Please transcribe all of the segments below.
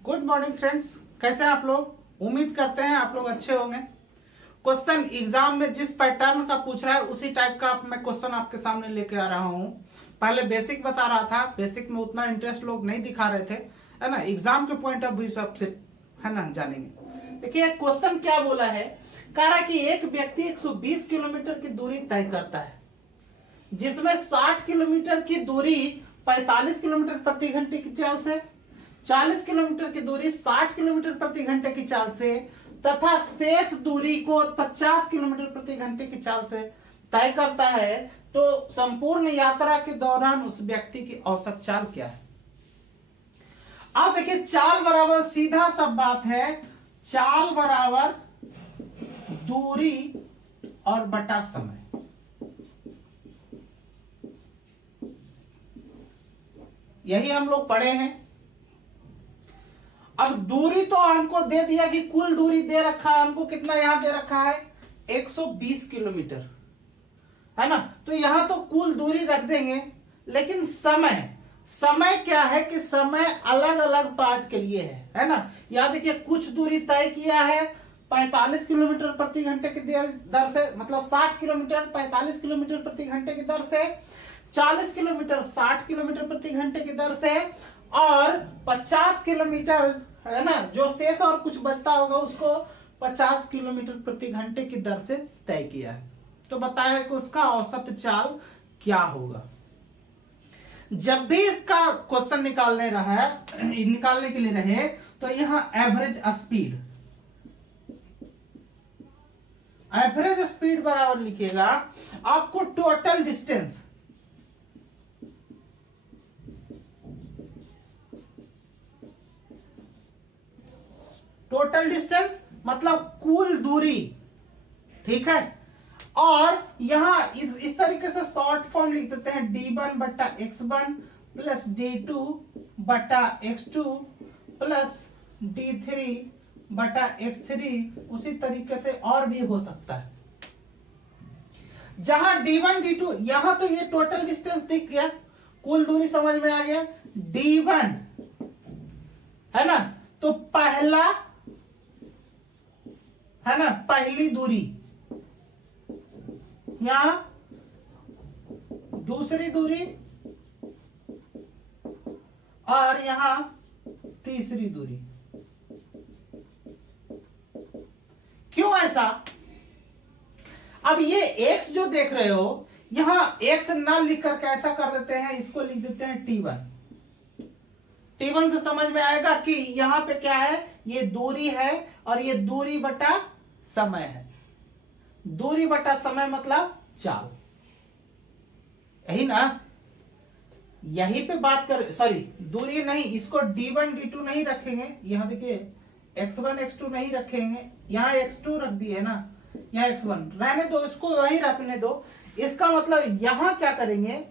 Good morning friends, कैसे हैं आप लोग। उम्मीद करते हैं आप लोग अच्छे होंगे। क्वेश्चन एग्जाम में जिस पैटर्न का पूछ रहा है उसी टाइप का मैं क्वेश्चन आपके सामने लेके आ रहा हूं। पहले बेसिक बता रहा था, बेसिक में उतना इंटरेस्ट लोग नहीं दिखा रहे थे, है ना। एग्जाम के पॉइंट ऑफ व्यू से आपसे, है ना, जानेंगे। देखिए क्वेश्चन क्या बोला है। कह रहा है कि एक व्यक्ति 120 किलोमीटर की दूरी तय करता है, जिसमें 60 किलोमीटर की दूरी 45 किलोमीटर प्रति घंटे की चाल से, 40 किलोमीटर की दूरी 60 किलोमीटर प्रति घंटे की चाल से तथा शेष दूरी को 50 किलोमीटर प्रति घंटे की चाल से तय करता है, तो संपूर्ण यात्रा के दौरान उस व्यक्ति की औसत चाल क्या है। अब देखिए, चाल बराबर सीधा सब बात है, चाल बराबर दूरी और बटा समय। यही हम लोग पढ़े हैं। अब दूरी तो हमको दे दिया कि कुल दूरी दे रखा है हमको, कितना यहां दे रखा है 120 किलोमीटर, है ना। तो यहां तो कुल दूरी रख देंगे, लेकिन समय समय क्या है कि समय अलग अलग पार्ट के लिए है ना। याद देखिए, कुछ दूरी तय किया है 45 किलोमीटर प्रति घंटे की दर से, मतलब 60 किलोमीटर 45 किलोमीटर प्रति घंटे की दर से, 40 किलोमीटर 60 किलोमीटर प्रति घंटे की दर से, और 50 किलोमीटर, है ना, जो शेष और कुछ बचता होगा उसको 50 किलोमीटर प्रति घंटे की दर से तय किया है। तो बताया कि उसका औसत चाल क्या होगा। जब भी इसका क्वेश्चन निकालने के लिए रहे, तो यहां एवरेज स्पीड बराबर लिखिएगा आपको टोटल डिस्टेंस, मतलब कुल दूरी, ठीक है। और यहां इस तरीके से शॉर्ट फॉर्म लिख देते हैं, d1 बटा x1 प्लस d2 बटा x2 प्लस d3 बटा x3। उसी तरीके से और भी हो सकता है। जहां d1 d2, यहां तो ये टोटल डिस्टेंस दिख गया, कुल दूरी समझ में आ गया। d1 है ना, तो पहला, है ना, पहली दूरी, यहां दूसरी दूरी, और यहां तीसरी दूरी। क्यों ऐसा? अब ये x जो देख रहे हो, यहां x ना लिख करके ऐसा कर देते हैं, इसको लिख देते हैं t1। t1 से समझ में आएगा कि यहां पे क्या है, ये दूरी है और ये दूरी बटा समय है। दूरी बटा समय मतलब चाल, यही ना। यही पे बात कर, सॉरी दूरी नहीं, इसको d1 d2 नहीं रखेंगे। यहां देखिए x1 x2 नहीं रखेंगे, यहां x2 रख दिए ना, यहां x1 रहने दो, इसको वही रखने दो। इसका मतलब यहां क्या करेंगे,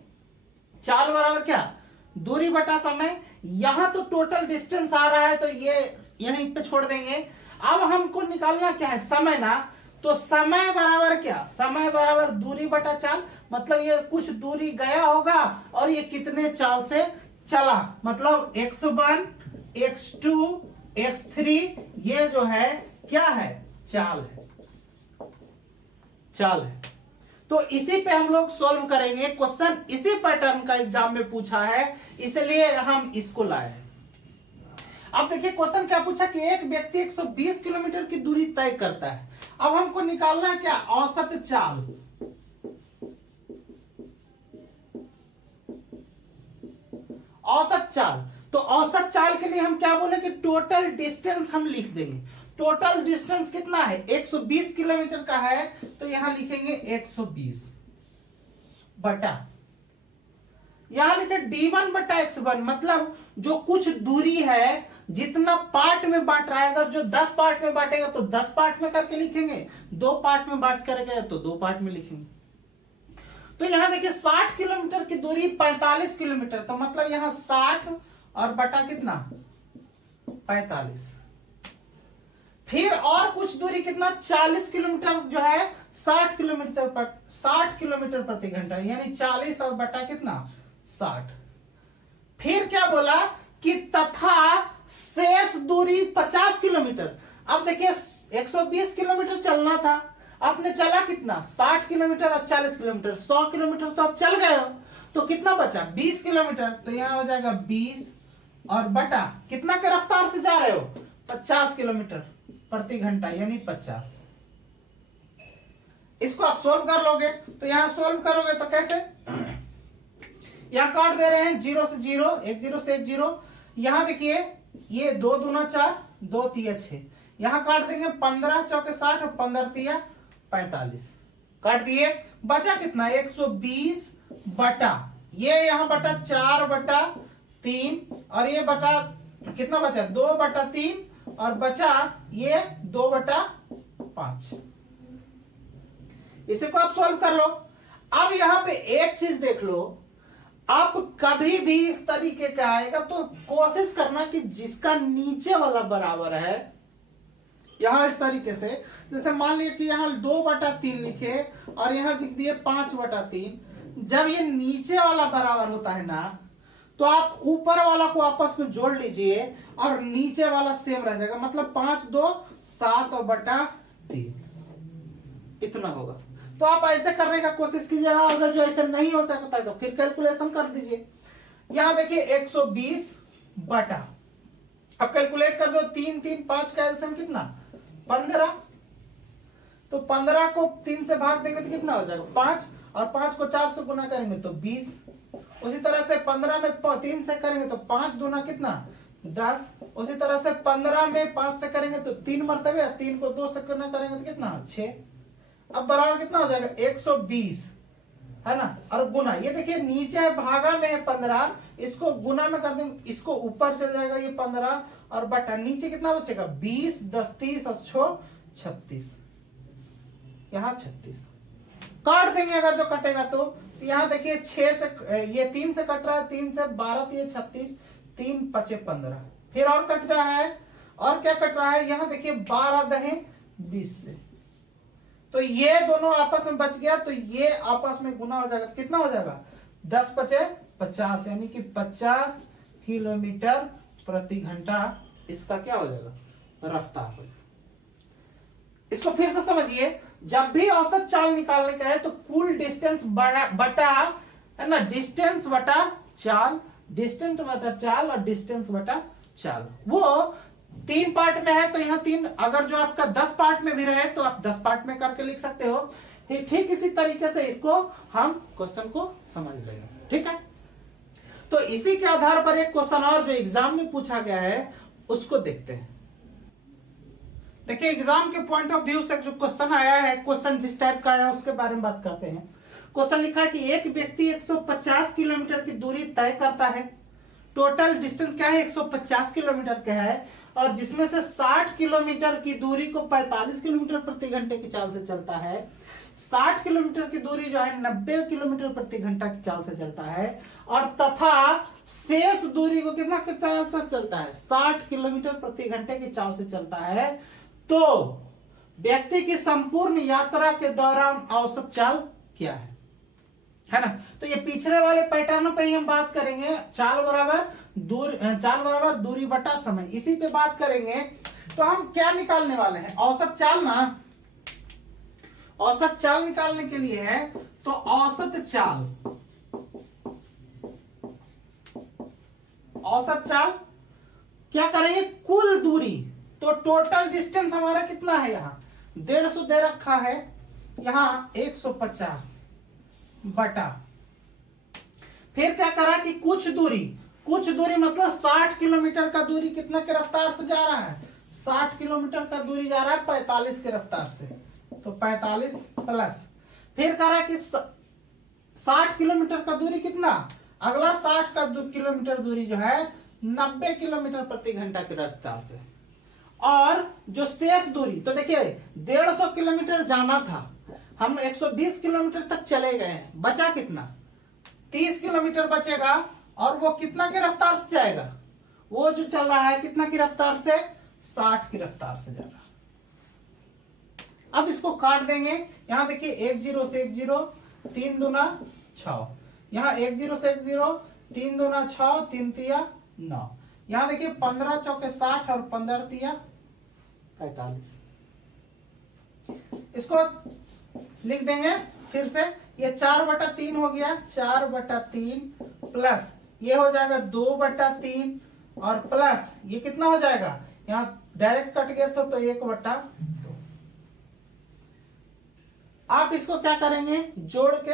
चाल बराबर क्या, दूरी बटा समय। यहां तो टोटल डिस्टेंस आ रहा है, तो ये यहीं पे छोड़ देंगे। अब हमको निकालना क्या है, समय ना। तो समय बराबर क्या, समय बराबर दूरी बटा चाल, मतलब ये कुछ दूरी गया होगा और ये कितने चाल से चला, मतलब x1 x2 x3, ये जो है क्या है, चाल है। तो इसी पे हम लोग सॉल्व करेंगे। क्वेश्चन इसी पैटर्न का एग्जाम में पूछा है, इसलिए हम इसको लाए हैं। अब देखिए क्वेश्चन क्या पूछा कि एक व्यक्ति 120 किलोमीटर की दूरी तय करता है। अब हमको निकालना है क्या, औसत चाल। औसत चाल, तो औसत चाल के लिए हम क्या बोले कि टोटल डिस्टेंस हम लिख देंगे। टोटल डिस्टेंस कितना है, 120 किलोमीटर का है, तो यहां लिखेंगे 120 बटा, यहां लिखे d1 बटा x1, मतलब जो कुछ दूरी है, जितना पार्ट में बांट रहा है, अगर जो 10 पार्ट में बांटेगा तो 10 पार्ट में करके लिखेंगे, 2 पार्ट में बांट करेगा तो 2 पार्ट में लिखेंगे। तो यहां देखिए 60 किलोमीटर की दूरी 45 किलोमीटर, तो मतलब यहां 60 और बटा कितना 45। फिर और कुछ दूरी कितना, 40 किलोमीटर जो है 60 किलोमीटर प्रति घंटा, यानी 40 और बटा कितना 60। फिर क्या बोला कि तथा शेष दूरी 50 किलोमीटर। अब देखिए 120 किलोमीटर चलना था, आपने चला कितना 60 किलोमीटर और 40 किलोमीटर, 100 किलोमीटर तो आप चल गए हो, तो कितना बचा 20 किलोमीटर। तो यहां हो जाएगा 20 और बटा कितना के रफ्तार से जा रहे हो 50 किलोमीटर प्रति घंटा यानी 50। इसको आप सोल्व कर लोगे, तो यहां सोल्व करोगे तो कैसे, यहां काट दे रहे हैं 0 से 0, 1 0 से 1 0। यहां देखिए ये 2 दूना 4, 2 तिया 6, यहां काट देंगे 15 चौके 60 और 15 तिया 45, काट दिए। बचा कितना 120 बटा ये यहां बटा 4 बटा 3 और ये बटा कितना बचा 2 बटा 3 और बचा ये 2 बटा 5। इसे को आप सॉल्व कर लो। अब यहां पे एक चीज देख लो, आप कभी भी इस तरीके का आएगा तो कोशिश करना कि जिसका नीचे वाला बराबर है, यहां इस तरीके से, जैसे मान लिया कि यहां 2 बटा 3 लिखे और यहां लिख दिए 5 बटा 3। जब ये नीचे वाला बराबर होता है ना, तो आप ऊपर वाला को आपस में जोड़ लीजिए और नीचे वाला सेम रह जाएगा, मतलब 5 2 7 और बटा 3 इतना होगा। तो आप ऐसे करने का कोशिश कीजिए, अगर जो ऐसे नहीं हो सकता है तो फिर कैलकुलेशन कर दीजिए। यहां देखिए 120 बटा, अब कैलकुलेट कर दो, 3 3 5 का एलसीएम कितना 15, तो 15 को 3 से भाग देंगे तो कितना हो जाएगा 5 और 5 को 4 से गुना करेंगे तो 20। उसी तरह से 15 में 3 से करेंगे तो 5 दूना कितना 10। उसी तरह से 15 में 5 से करेंगे तो 3 मरतबे, 3 को 2 से गुना करेंगे तो कितना 6। अब बराबर कितना हो जाएगा 120 है ना, और गुना ये देखिए नीचे भागा में है 15, इसको गुना में कर देंगे, इसको ऊपर चल जाएगा ये 15 और बटा नीचे कितना बचेगा 20 10 30 और 6 36, यहां 36 काट देंगे। अगर जो कटेगा तो यहां देखिए 6 से ये 3 से कट रहा है, 3 से 12 ये 36, 3 5 15, फिर और कट रहा है, और क्या कट रहा है यहां देखिए 12 दहे 20 से, तो ये दोनों आपस में बच गया, तो ये आपस में गुना हो जाएगा तो कितना हो जाएगा 10 5 50 यानी कि 50 किलोमीटर प्रति घंटा इसका क्या हो जाएगा रफ्तार हो। इसको फिर से समझिए, जब भी औसत चाल निकालने का है तो कुल डिस्टेंस बटा है ना, डिस्टेंस बटा चाल, डिस्टेंस बटा चाल और डिस्टेंस बटा चाल, वो 3 पार्ट में है। तो यहाँ 3, अगर जो आपका 10 पार्ट में भी रहे तो आप 10 पार्ट में करके लिख सकते हो। ठीक इसी तरीके से इसको हम क्वेश्चन को समझ लेंगे, ठीक है। तो इसी के आधार पर एक क्वेश्चन और जो एग्जाम में पूछा गया है उसको देखते हैं। देखिए एग्जाम के पॉइंट ऑफ व्यू से जो क्वेश्चन आया है, क्वेश्चन जिस टाइप का आया है उसके बारे में बात करते हैं। क्वेश्चन लिखा है कि एक व्यक्ति 150 किलोमीटर की दूरी तय करता है, टोटल डिस्टेंस क्या है 150 किलोमीटर का है, और जिसमें से 60 किलोमीटर की दूरी को 45 किलोमीटर प्रति घंटे की चाल से चलता है, 60 किलोमीटर की दूरी जो है 90 किलोमीटर प्रति घंटा की चाल से चलता है, और तथा शेष दूरी को कितना कितना चलता है 60 किलोमीटर प्रति घंटे की चाल से चलता है, तो व्यक्ति की संपूर्ण यात्रा के दौरान औसत चाल क्या है ना। तो ये पिछले वाले पैटर्न पे ही हम बात करेंगे, चाल बराबर दूरी बटा समय, इसी पे बात करेंगे। तो हम क्या निकालने वाले हैं औसत चाल ना, औसत चाल निकालने के लिए है तो औसत चाल क्या करेंगे कुल दूरी, तो टोटल डिस्टेंस हमारा कितना है, यहाँ 150 दे रखा है, यहाँ 150 बटा, फिर क्या करा कि कुछ दूरी मतलब 60 किलोमीटर का दूरी कितना के रफ्तार से जा रहा है 60 किलोमीटर का दूरी जा रहा है 45 के रफ्तार से, तो 45 प्लस, फिर करा कि 60 किलोमीटर का दूरी कितना, अगला 60 का किलोमीटर दूरी जो है 90 किलोमीटर प्रति घंटा की रफ्तार से, और जो शेष दूरी, तो देखिए 150 किलोमीटर जाना था, हम 120 किलोमीटर तक चले गए हैं, बचा कितना 30 किलोमीटर बचेगा, और वो कितना की रफ्तार से जाएगा, वो जो चल रहा है कितना की रफ्तार से 60 की रफ्तार से जा रहा। अब इसको काट देंगे, यहां देखिए 1 0 से 1 0, 3 दूना 6, यहाँ 1 0 से 1 0, 3 दूना 6, 3 तिया 9, यहां देखिए 15 चौके 60 और 15 तिया 45। इसको लिख देंगे फिर से, ये 4/3 हो गया, 4/3 प्लस ये हो जाएगा 2/3 और प्लस ये कितना हो जाएगा, यहाँ डायरेक्ट कट गया तो 1/2। आप इसको क्या करेंगे जोड़ के,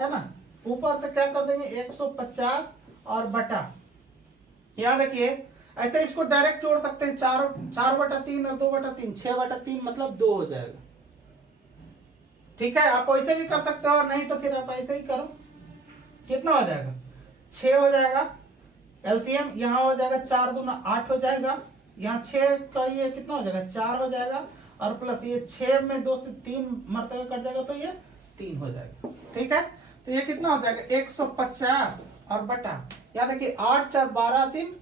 है ना, ऊपर से क्या कर देंगे 150 और बटा, यहां देखिए ऐसे इसको डायरेक्ट जोड़ सकते हैं, 4/3 और 2/3, 6/3 मतलब 2 हो जाएगा। ठीक है, आप ऐसे भी कर सकते हो, नहीं तो फिर आप ऐसे ही करो। कितना हो जाएगा 6 हो जाएगा, एलसीएम यहाँ हो जाएगा 4 दूना 8 हो जाएगा, यहाँ 6 का ये कितना हो जाएगा 4 हो जाएगा, और प्लस ये 6 में 2 से 3 मरतबे कट जाएगा तो ये 3 हो जाएगा। ठीक है, तो ये कितना हो जाएगा 150 और बटा, यहाँ देखिए 8 4 12 3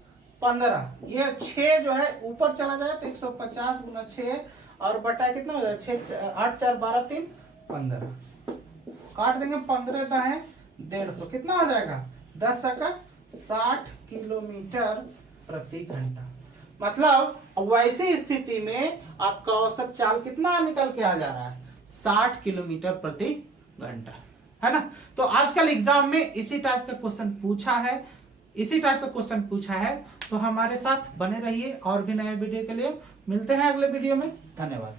15, ये 6 जो है ऊपर चला जाए तो 150 गुना 6 और बटा कितना हो जाएगा 6 8 4 12 3 15, काट देंगे 15 का है 150, कितना हो जाएगा 10 60 किलोमीटर प्रति घंटा। मतलब वैसी स्थिति में आपका औसत चाल कितना निकल के आ जा रहा है 60 किलोमीटर प्रति घंटा, है ना। तो आजकल एग्जाम में इसी टाइप का क्वेश्चन पूछा है, तो हमारे साथ बने रहिए और भी नए वीडियो के लिए। मिलते हैं अगले वीडियो में, धन्यवाद।